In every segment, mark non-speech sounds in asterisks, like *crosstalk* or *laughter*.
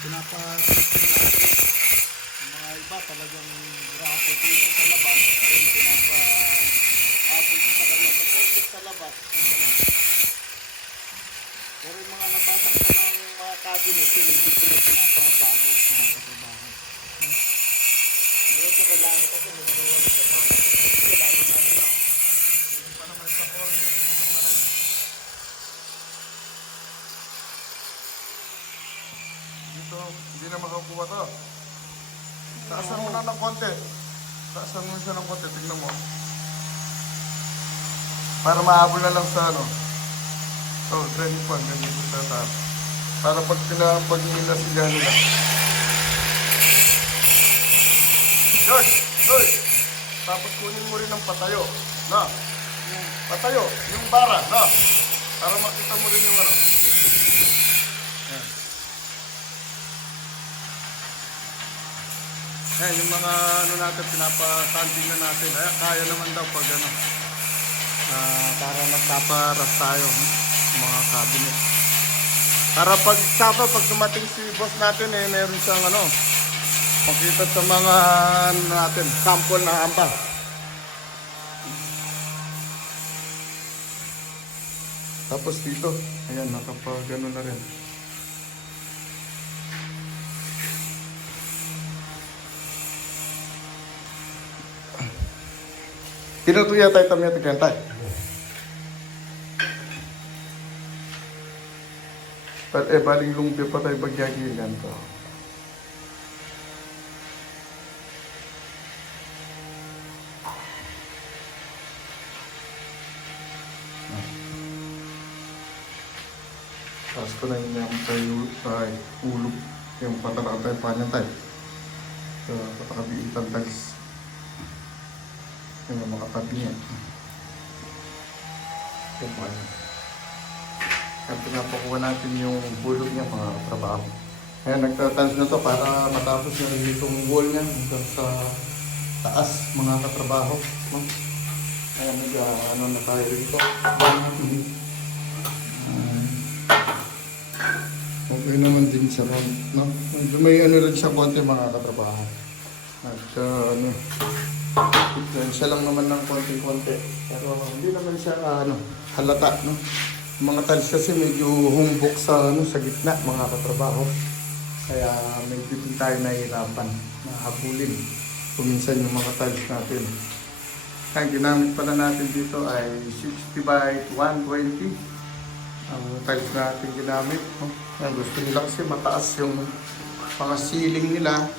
pinapasitin natin. Yung mga iba talagang grabe dito sa labas. Ayun, pinapa-abot sa kanya. Pagkakit sa labas. Pero yung mga natatakta ng mga cabinet, yun, hindi ko na pinapabago mga katrabaho. Ngayon po kailangan ko sa mga kasi lalo na ano, hindi pa naman sa order. hindi pa naman. Dito, hindi na makakuha to. Taasan mo na ng konti. Taasan mo siya ng konti, tingnan mo. Para mahabol na lang sa ano. Oh, ready po, ganyan po sa. Para pag pinapag nila sila nila. George! George! Tapos kunin mo rin ng patayo. Na? Patayo, yung bara, na? Para makita mo rin yung ano. Yan. Eh, yung mga ano natin, pinapa-sanding na natin. Kaya kaya naman daw pag ano, ah, para nagpaparas tayo, hmm, mga cabinet. Para pag saka pag dumating si boss natin eh meron siyang ano makita sa mga ano natin sample na amba. Tapos dito, ayan nakapag ano na rin. Tinutuya tayo tamya tigantay. But eh, baling lumpia pa tayo bagyagilan to. Tapos ko na yung tayo ay ulog yung patalak tayo panyan tayo. So, patakabiitan tayo. Yung mga tabi niya. Yung panyan. At pinapakuha natin yung bulog niya mga trabaho. Kaya nagtatans na to para matapos na rin itong wall niya hanggang sa taas mga katrabaho. No? Kaya nag uh, ano na tayo rito. Ah, okay naman din siya. No? Medyo May ano rin siya konti mga katrabaho. At uh, ano, siya lang naman ng konti-konti. Pero hindi naman siya ah, ano, halata. No? Mga tiles kasi medyo humbok sa ano sa gitna mga katrabaho. Kaya medyo din tayo nahihirapan na habulin kuminsan yung mga tiles natin. Ang ginamit pala natin dito ay 60 by 120 ang tiles natin ginamit. No? Yan, gusto nila kasi mataas yung mga ceiling nila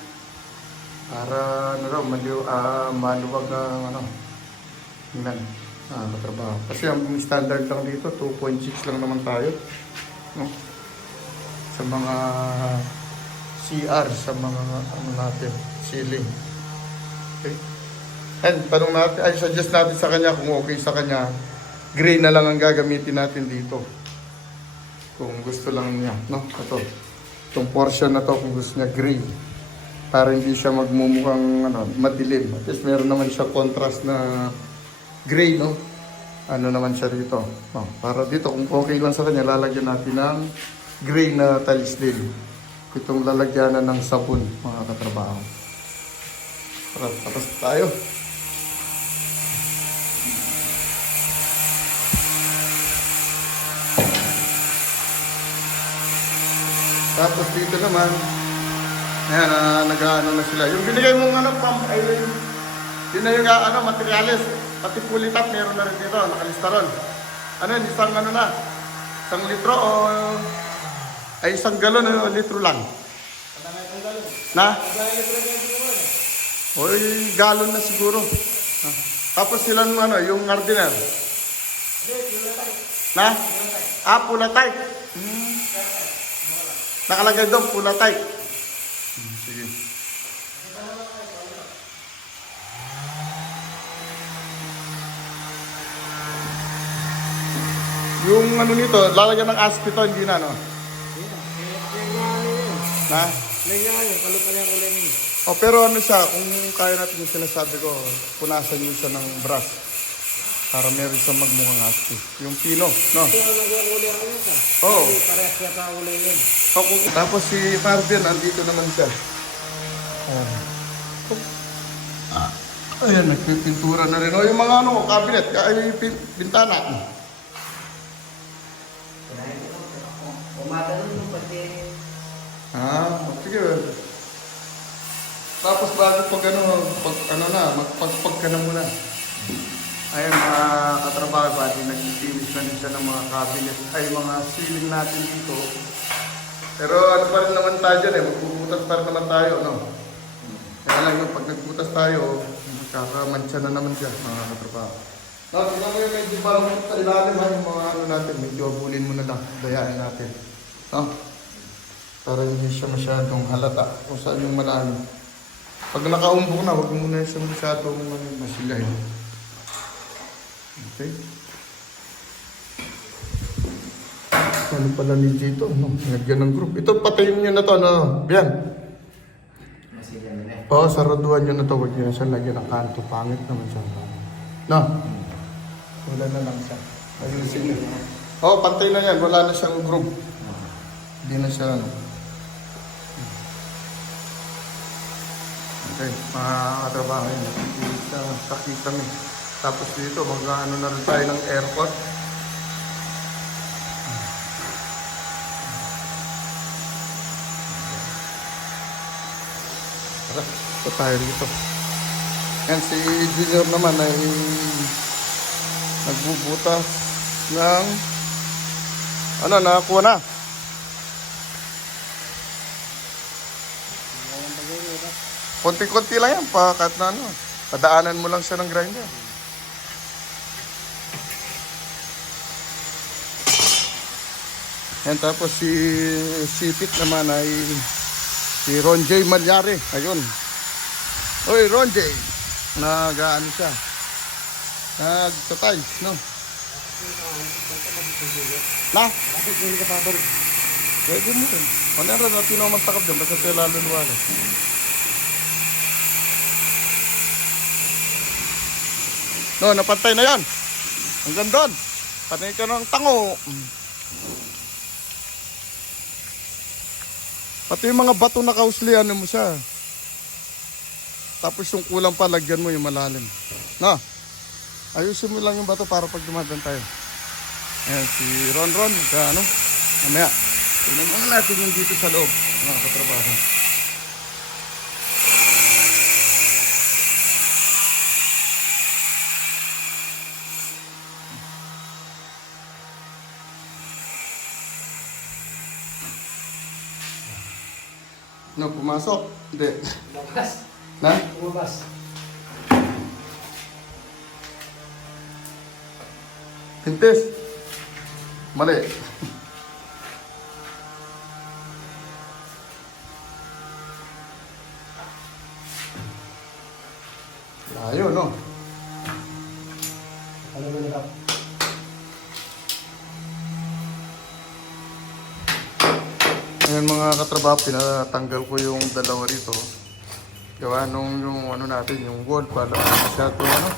para ano raw, maliw, ah, maluwag ang ano, yan, ah, katrabaho. Kasi ang standard lang dito, 2.6 lang naman tayo. No? Sa mga CR, sa mga ano natin, ceiling. Okay? And tanong natin, ay suggest natin sa kanya kung okay sa kanya, gray na lang ang gagamitin natin dito. Kung gusto lang niya, no? Ito. Itong portion na to kung gusto niya gray. Para hindi siya magmumukhang ano, madilim. At least meron naman siya contrast na gray, no? Ano naman siya dito. No, para dito, kung okay lang sa kanya, lalagyan natin ng gray na tiles din. Itong lalagyanan ng sabon, mga katrabaho. Tara, tapos tayo. Tapos dito naman, ayan, uh, nag-ano na sila. Yung binigay mong ano, pump, ay, yun na yung ah, ano, materials. Pati pulitat, meron na rin dito, nakalista ron. Ano yun, isang ano na, isang litro o, ay isang galon o litro lang. Na? Oy, galon na siguro. Ah. Tapos sila nung ano, yung gardener. Na? Ah, pula type. Hmm. Nakalagay doon, pula type. Hmm, sige. Yung ano nito, lalagyan ng aspi to, hindi na, no? Na? Nangyayari, kalot na yung kulay ninyo. Oh, pero ano siya, kung kaya natin yung sinasabi ko, punasan nyo siya ng brush. Para meron siyang magmukhang aspi. Yung pino, no? Ito ang nag-uuli ang ulit ah. Oo. Parehas siya pa uli yun. Ako, tapos si Marvin, andito naman siya. Ah. Ayan, nagpipintura na rin. O, yung mga ano, cabinet, ay bintana. Umaga nun yung pati. Ah, sige. Tapos bago pag ano, pag ano na, magpagpag ka na muna. Ayun, mga katrabaho ba, nag-finish na din siya ng mga cabinet, ay mga ceiling natin dito. Pero ano pa rin naman tayo dyan eh, magpuputas pa rin naman tayo, no? Kaya lang yung pag nagputas tayo, magkakamantsa na naman siya, mga katrabaho. No, tingnan mo yung medyo parang sa ilalim ha, yung mga ano natin, medyo abulin mo na lang, dayain natin. No? Para hindi siya masyadong halata kung saan yung malalim. Pag nakaumbok na, huwag mo na siya masyadong ano, masilay. Okay? Ano pala ni Jito? No? Nagyan ng group. Ito, patayin nyo na to, ano? Biyan. Masilya nila eh. Oo, saraduhan nyo na to. Huwag nyo na siya lagyan ng kanto. Pangit naman siya. No? Wala na lang siya. Ayusin nyo. Oo, pantay na yan. Wala na siyang group. Hindi na siya, ano. Okay, mga katrabaho yun. Nakikita, sakit kami. Tapos dito, mag-ano na rin tayo ng aircon. Tara, ito tayo dito. Yan, si Junior naman ay nagbubutas ng ano, nakakuha na. Konti-konti lang yan, pa, kahit na ano. Padaanan mo lang siya ng grinder. Yan, tapos si Sipit naman ay si Ron J. Malyari. Ayun. Oy, Ron J. Nag-ano siya. Nag-tiles, no? Na? Bakit hindi ka pabalik? Pwede mo rin. Wala rin natin ako magtakap dyan. Basta tayo lalo luwala. No, napantay na yan. Hanggang doon. Panay ka ng tango. Pati yung mga bato na kauslian mo siya. Tapos yung kulang pa, lagyan mo yung malalim. No? Ayusin mo lang yung bato para pag dumadaan tayo. Ayan, si Ron Ron, ka ano, mamaya. Tingnan muna natin yung dito sa loob, mga katrabaho. No, pumasok? Hindi. Labas. Na? Lumabas. Pintes. Mali. Katrabaho, pinatanggal ko yung dalawa rito. Gawa nung yung ano natin, yung wall, para masyado ano,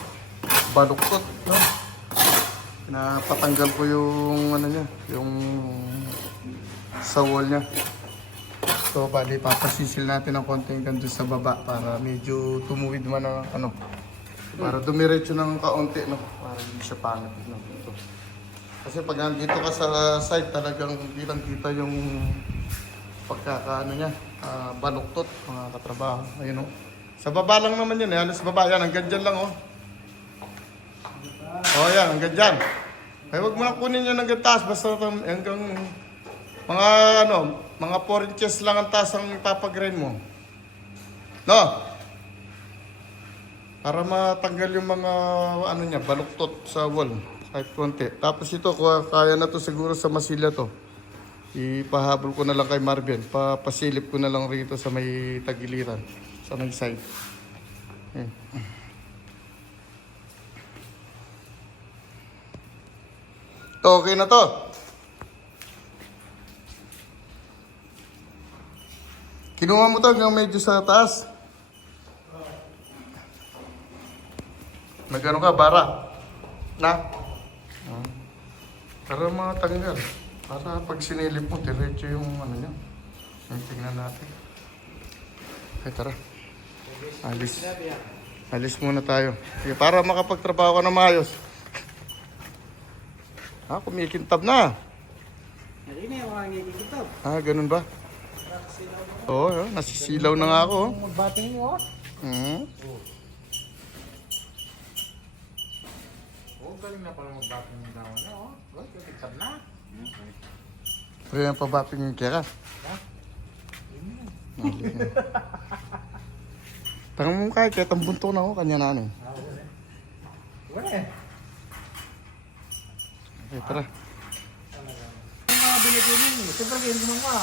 baluktot, no? Pinapatanggal ko yung ano niya, yung sa wall niya. So, bali, papasisil natin ng konting doon sa baba para medyo tumuwid man ang ano. Para dumiretso ng kaunti, no? Para hindi siya pangit, no? Kasi pag nandito ka sa site, talagang hindi lang kita yung pagkakaano niya, ah, baluktot, mga katrabaho. Ayun o. Sa baba lang naman yun, eh. halos baba. Yan, hanggang dyan lang o. Oh, yan, hanggang dyan. Ay, huwag mo na kunin yan hanggang taas, basta hanggang mga ano, mga 4 inches lang ang taas ang ipapag-grind mo. No? Para matanggal yung mga ano niya, baluktot sa wall. Kahit konti. Tapos ito, kaya na to siguro sa masilya to. Ipahabol ko na lang kay Marvin. Papasilip ko na lang rito sa may tagiliran. Sa may side. Ayan. Okay na to. Kinuha mo to hanggang medyo sa taas. Nagano ka, bara. Na? Ah. Para matanggal. Para pag sinilip mo, diretso yung ano niya. Yung tingnan natin. Okay, tara. Alis. Alis muna tayo. Sige, para makapagtrabaho ka na maayos. Ah, kumikintab na. Hindi na yung ngigigitaw. Ah, ganun ba? Oo, oh, nasisilaw na nga ako. oh. Magbating mo. Mhm. Oo, galing na pala magbating ng dawan na. Oh, Well, kikitab na. Pero yung pabaping yung kera. Tangang mo kahit kahit ang bunto na ako, kanya na ano. eh. Wala eh. Okay, tara. Ang mga binigyan mo, siyempre ganyan mo nga.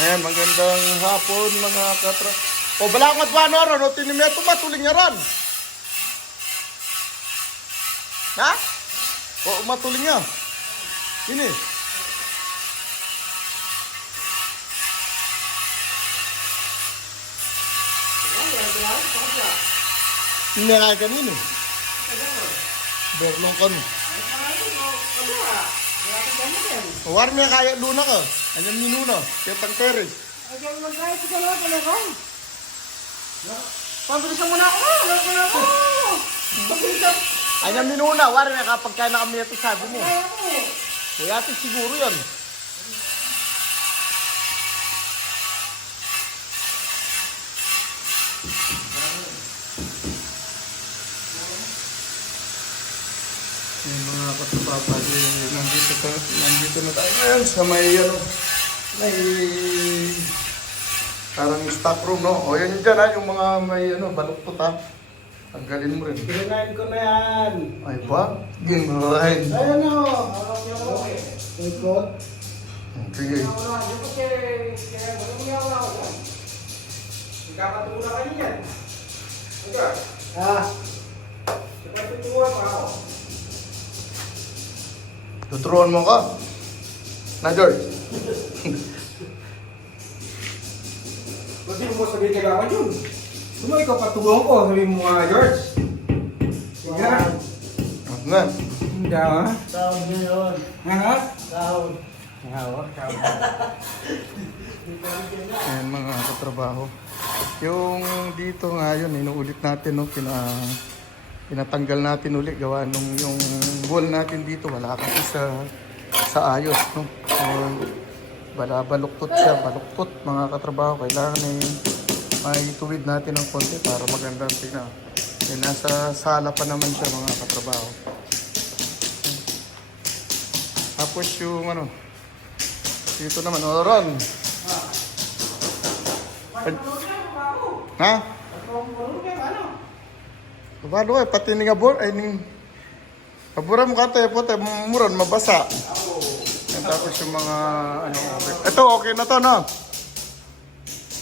Ayan, magandang hapon mga katra. O, bala akong adwano ron, o tinimeto ba, tuling nga ron. Ha? O, matuling nga. Ini. Hindi nga kanino. Berlong kami. O, war mo kaya luna ka. Anyan minuno. Ketang teres. Pabilisan mo na ako! Wala ko na kapag kaya na kami ito sabi mo. Kaya ito siguro yan. Yung mga katapapa, nandito, ta, nandito na tayo ngayon sa may, ano, may, parang stock room, no? O yan dyan, ha, yung mga may, ano, baluktot, ha? Tanggalin mo rin. Pinanayin ko na yan! Ay ba? Gimrahin. Ayan o! Harap niyo ako. Ikot. Sige. Wala, di ba kaya, kaya wala mo yawa ako. Ikakatuwa ka niyan. Ika. Ah. Ikakatuwa pa ako. Tuturuan mo ka. Na, George. Kasi mo sabihin kailangan yun. Kung ikaw patulong ko, sabihin mo nga, George. Sige na. Wag na. Hindi ha? Sahod niya yun. Ano? Hawak, hawak. Ayan mga katrabaho. Yung dito ngayon, inuulit natin, no? Pina, pinatanggal natin ulit. Gawa nung yung wall natin dito, wala kasi sa, sa ayos, no? So, bala, baluktot siya, baluktot mga katrabaho. Kailangan eh, maituwid natin ng konti para maganda ang tingnan. Eh, nasa sala pa naman siya mga katrabaho. Tapos yung ano, dito naman, oh, Ron. Ha? Paano eh, pati ni Gabor, ay ning... Kabura mo ka tayo po tayo, muran, mabasa. Yan, tapos yung mga, ano, okay. Ito, okay na to, no?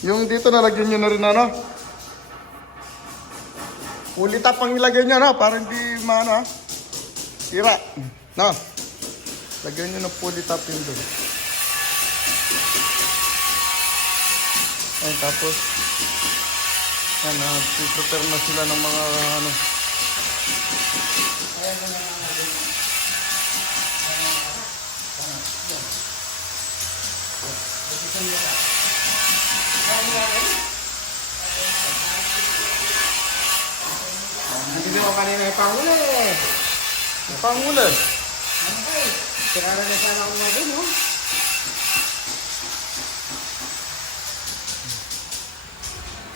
Yung dito, nalagyan nyo na rin, ano? Ulita pang ilagay nyo, no? Para hindi, maano, ha? Tira. No? Lagyan nyo ng pulitap yun doon. Ayun, tapos, yan, uh, prepare na sila ng mga, ano, Kanina yung pangulo eh. pangulas. Kirara na sana ako mga no?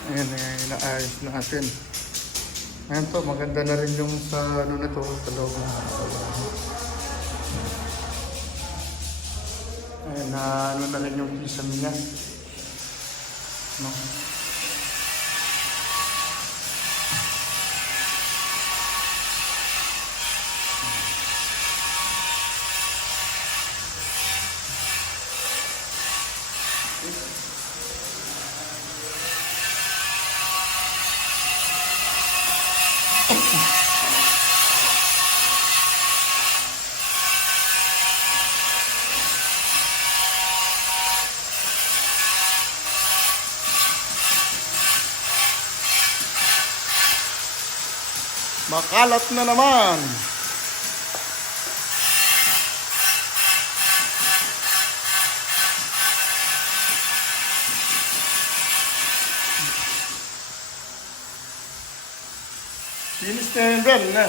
Ayan, eh, inaayos natin. Ayan to, maganda na rin yung sa, ano na to, sa loob ng Ayan, na, ano na rin yung pisam niya. No? Makalat na naman. Linis na yun, Ben. Na.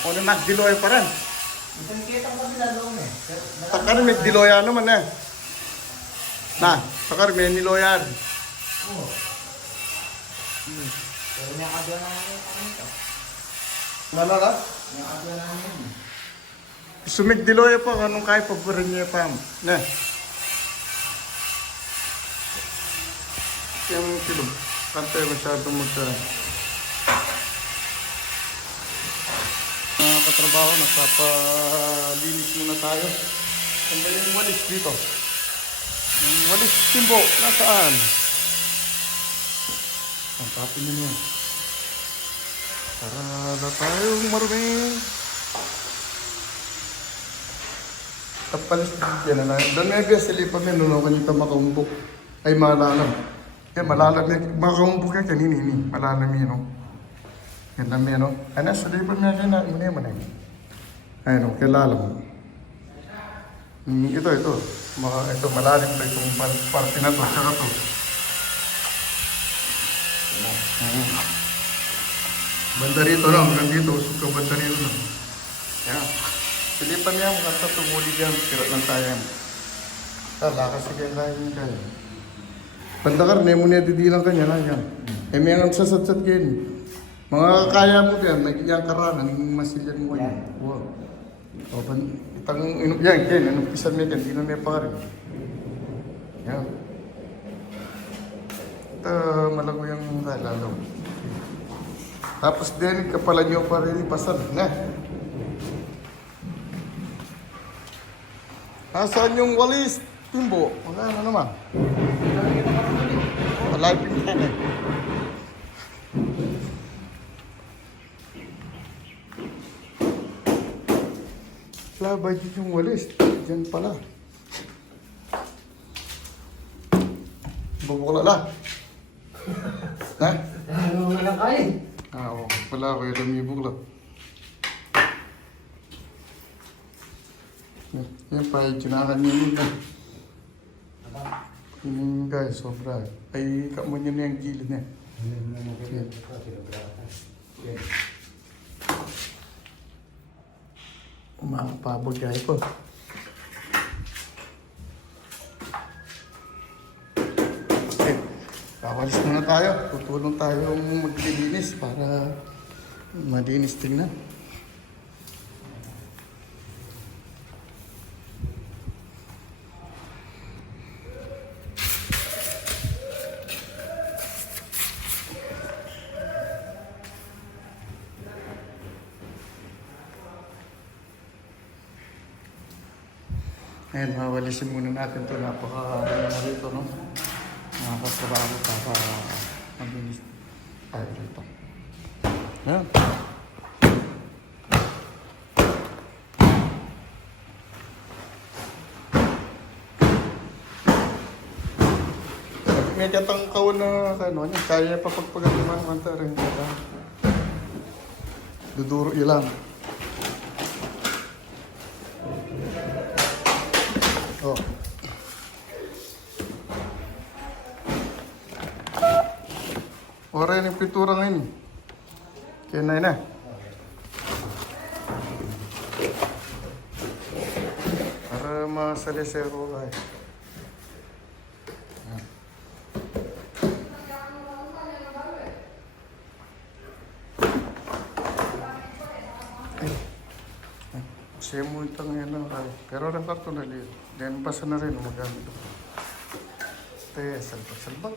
O na nagdiloy pa rin. Isang kita ko sila doon eh. Takar may diloya naman eh. Na, takar may niloyan. Oo. Pero may kadwa na ano ito. Lala ka? Kadwa na namin. Sumig diloya pa, anong kaya pa pa rin niya pa. Na. Yung kilo. Kante masyado magka. Mga katrabaho, nagpapalinis muna tayo. Saan ba yung walis dito? Yung walis timbo, nasaan? Ang tapin nyo yan. Para na tayong maruming. Tapalis yan na lang. Doon may biya sili pa may nulungan yung makahumbok. Ay malalam. Yan malalam yan. Makahumbok yan kanini ni. Malalam yun. No? Yan na may no. Ano sili pa may yan na. Ano yan man Ay no. Kilala mo. Mm, ito ito. Mga, ito malalim pa itong par- parte na to. Tsaka to. Mm. Banda rito no. Hanggang dito. Usok ka banda rito no. Yan. Silipan niya, mga sa tumuli dyan, pirat ng tayan. Tala, kasi kaya kaya niya kaya. Pandakar, may mo niya didilang kanya na yan. Eh, may ang sasatsat yan. Mga kaya mo yan, nagiging karanan, masilyan mo yan. Wow. O, pan, itang, inu, yan, yan, anong pisan mo yan, di na may pare. Yan. Ito, malago yung kalalaw. Tapos din, kapala niyo pa rin pasan, na. Nasaan yung walis? Timbo. Wala na naman. Wala yung eh. Wala ba dito yung walis? Diyan pala. Bubuklala. ha? Ah, oo. Wala ko yung lumibuklat. Yan pa, yung tinakan niyo yun na. Yung guys, sobra. Ay, kamo niyo na yung gilid na. Umakapabog kaya ko. Okay, kawalis muna tayo. Tutulong tayo maglilinis para malinis tingnan. Ayan, mawalisin muna natin ito. Napaka ano rito, no? Nakakatrabaho para mabilis tayo rito. Ayan. May katang kawan na ano, niya, kaya pa pagpagaliman ng kanta rin. Duduro ilang. Oh. Ora yung pintura ngayon. Kaya na yun eh. Para masalisero ka eh. Ayan. Ay. Ay. Siya mo itang yan na ay. Pero ang karto na liit. Then basa na rin magamit. Te, salbat-salbat.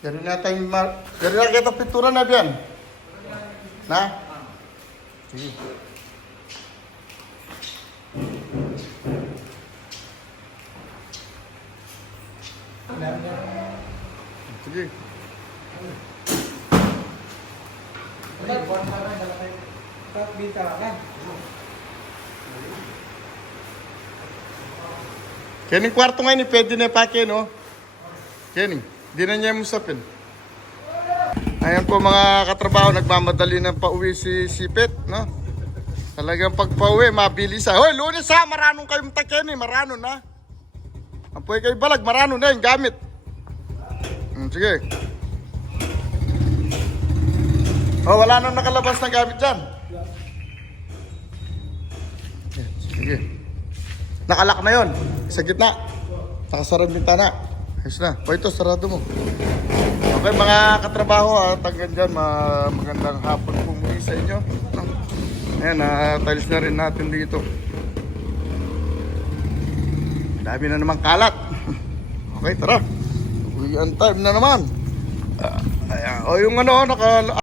Dari na tayong mar... Dari na kita pintura na biyan. Na? Sige. Sige. Kening kwarto ngayon, pwede na pa no? Kening, di niya musapin. Ayan po mga katrabaho, nagmamadali ng pauwi si Sipit, no? Talagang pag pauwi, mabilis ha. Hoy, lunes ha, maranong kayong takeni, marano na. Puwi kayo balag, marano na yung gamit. Hmm, sige. Oh, wala nang nakalabas na gamit dyan. Sige. Nakalak na yon sa gitna. Nakasara yung bintana. Ayos na. Ito, sarado mo. Okay mga katrabaho at hanggang dyan, ma- magandang hapon po muli sa inyo. Ayan, na tiles na rin natin dito. Dami na naman kalat. *laughs* Okay, tara. Uwian time na naman. Ah, ayan. O yung ano, naka...